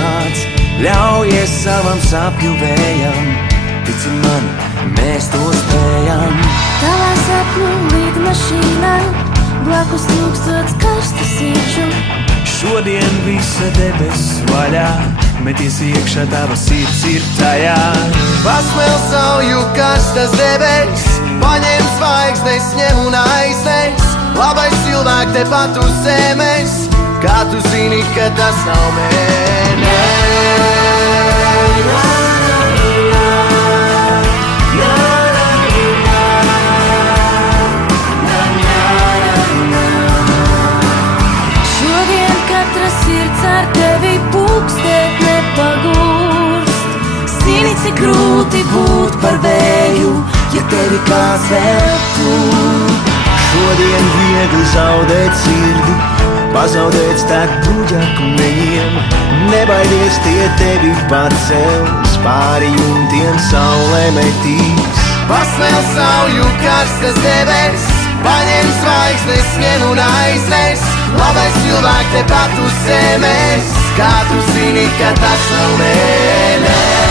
nāc, ļaujies savam sapņu vējam, tici man, mēs to spējam. Tavā sapņu lidmašīnā, blakus tūkstots karstu sirdžu. Šodien visa debesis vaļā, meties iekšā, tava sirds ir tajā. Pasmēl sauju karstas debes, paņem zvaigznes, ņem un aiznes. Labais cilvēks tepat uz zemes, kā tu zini, ka tas nav mēnesis. Šodien katra sirds ar tevi pulkstēt nepagurst. Zini, cik grūti būt par vēju, ja tevi kāds vēl tur. Šodien viegli zaudēt sirdi, pazaudēt spēku bruģakumeņiem. Nebaidies, tie tevi pacels, pāri jumtiem saulē metīs. Pasmēl sauju karstas debes, paņem zvaigznes, ņem un aiznes. Labais cilvēks tepat uz zemes, kā tu zini, ka tas nav mēnesis.